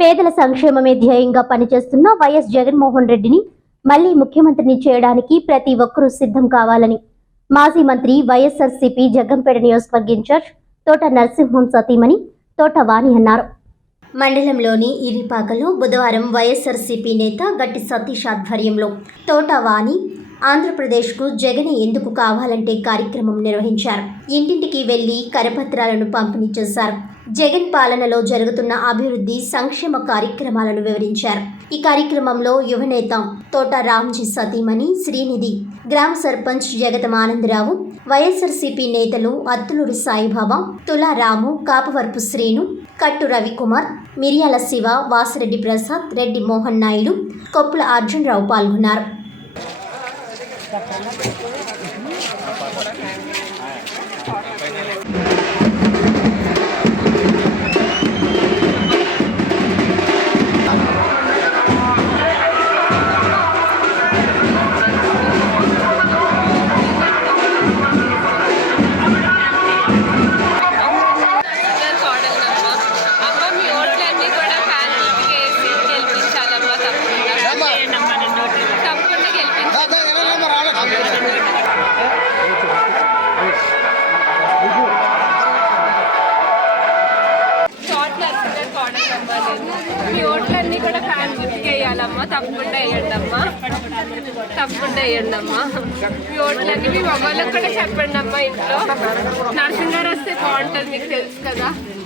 పేదల సంక్షేమమే ధ్యేయంగా పనిచేస్తున్న వైఎస్ జగన్మోహన్ రెడ్డిని మళ్ళీ ముఖ్యమంత్రిని చేయడానికి ప్రతి ఒక్కరూ సిద్ధం కావాలని మాజీ మంత్రి వైఎస్ఆర్సీపీ జగ్గంపేట నియోజకవర్గ ఇన్ఛార్జ్ తోట నరసింహం సతీమణి తోట వాణి అన్నారు. మండలంలోని ఇరిపాకలో బుధవారం వైఎస్ఆర్సీపీ నేత గట్టి సతీష్ ఆధ్వర్యంలో తోట వాణి ఆంధ్రప్రదేశ్కు జగన్ ఎందుకు కావాలంటే కార్యక్రమం నిర్వహించారు. ఇంటింటికి వెళ్ళి కరపత్రాలను పంపిణీ చేశారు. జగన్ పాలనలో జరుగుతున్న అభివృద్ధి సంక్షేమ కార్యక్రమాలను వివరించారు. ఈ కార్యక్రమంలో యువనేత తోట రామ్జీ సతీమణి శ్రీనిధి గ్రామ సర్పంచ్ జగతం ఆనందరావు వైఎస్ఆర్సీపీ నేతలు అత్తులూరి సాయిబాబా తులారాము కాపవరపు శ్రీను కట్టు రవికుమార్ మిరియాల శివ వాసిరెడ్డి ప్రసాద్ రెడ్డి మోహన్ నాయుడు కొప్పుల అర్జునరావు పాల్గొన్నారు. అందరు కోడలమ్మ అమ్మ మీ ఓట్లన్నీ కూడా ఫ్యాన్ గుర్తుకి వేసి గెలిపించాలమ్మ తప్పకుండా తప్పకుండా గెలిపించాలి చోట్ల అసలు కోడలమ్మ నేను మీ ఓట్లన్నీ కూడా ఫ్యాన్ గుర్తుకి వేయాలమ్మా. తప్పకుండా వేయండి అమ్మా తప్పకుండా వేయండి అమ్మా మీ ఓట్లన్నీ మీ మొబైల్కి కూడా చెప్పండి అమ్మా ఇంట్లో. నరసింహారు వస్తే బాగుంటుంది మీకు తెలుసు కదా.